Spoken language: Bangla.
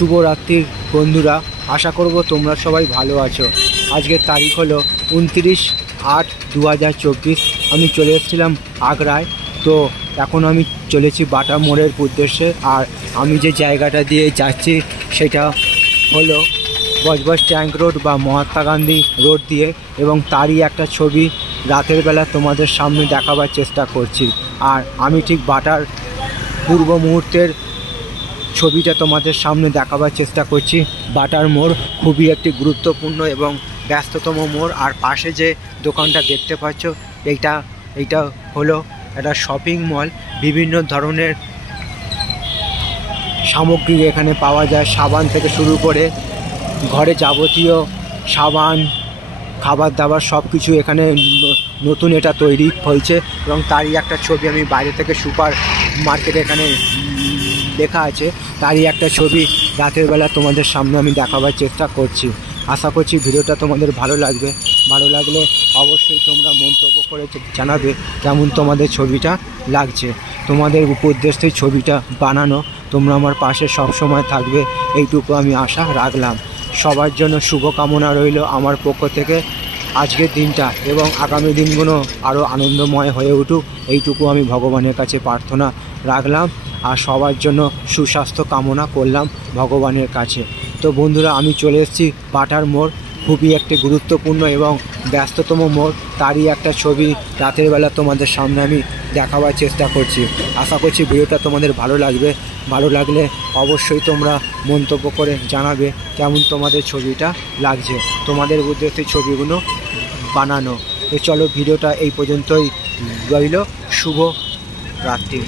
শুভরাত্রির বন্ধুরা, আশা করব তোমরা সবাই ভালো আছো। আজকের তারিখ হলো 29/8/2024। আমি চলে এসেছিলাম আগ্রায়। তো এখন আমি চলেছি বাটা মোড়ের উদ্দেশ্যে। আর আমি যে জায়গাটা দিয়ে যাচ্ছি সেটা হলো বজবজ ট্যাঙ্ক রোড বা মহাত্মা গান্ধী রোড দিয়ে, এবং তারই একটা ছবি রাতের বেলা তোমাদের সামনে দেখাবার চেষ্টা করছি। আর আমি ঠিক বাটার পূর্ব মুহূর্তের ছবিটা তোমাদের সামনে দেখাবার চেষ্টা করছি। বাটার মোড় খুবই একটি গুরুত্বপূর্ণ এবং ব্যস্ততম মোড়। আর পাশে যে দোকানটা দেখতে পাচ্ছ, এইটা হলো একটা শপিং মল। বিভিন্ন ধরনের সামগ্রী এখানে পাওয়া যায়, সাবান থেকে শুরু করে ঘরে যাবতীয় সাবান, খাবার দাবার সব কিছু এখানে নতুন এটা তৈরি হয়েছে। এবং তারই একটা ছবি আমি বাইরে থেকে সুপার মার্কেট এখানে লেখা আছে, তারই একটা ছবি রাতের বেলা তোমাদের সামনে আমি দেখাবার চেষ্টা করছি। আশা করছি ভিডিওটা তোমাদের ভালো লাগবে। ভালো লাগলে অবশ্যই তোমরা মন্তব্য করে জানাবে কেমন তোমাদের ছবিটা লাগছে। তোমাদের উদ্দেশ্যে ছবিটা বানানো, তোমরা আমার পাশে সব সময় থাকবে, এইটুকু আমি আশা রাখলাম। সবার জন্য শুভকামনা রইল আমার পক্ষ থেকে আজকের দিনটা, এবং আগামী দিনগুলো আরও আনন্দময় হয়ে উঠুক, এইটুকু আমি ভগবানের কাছে প্রার্থনা রাখলাম। আর সবার জন্য সুস্বাস্থ্য কামনা করলাম ভগবানের কাছে। তো বন্ধুরা, আমি চলে এসেছি বাটার মোড়, খুবই একটি গুরুত্বপূর্ণ এবং ব্যস্ততম মোড়। তারই একটা ছবি রাতের বেলা তোমাদের সামনে আমি দেখাবার চেষ্টা করছি। আশা করছি ভিডিওটা তোমাদের ভালো লাগবে। ভালো লাগলে অবশ্যই তোমরা মন্তব্য করে জানাবে কেমন তোমাদের ছবিটা লাগছে, তোমাদের উদ্দেশ্যে ছবিগুলো বানানো। তো চলো, ভিডিওটা এই পর্যন্তই রইল। শুভ রাত্রি।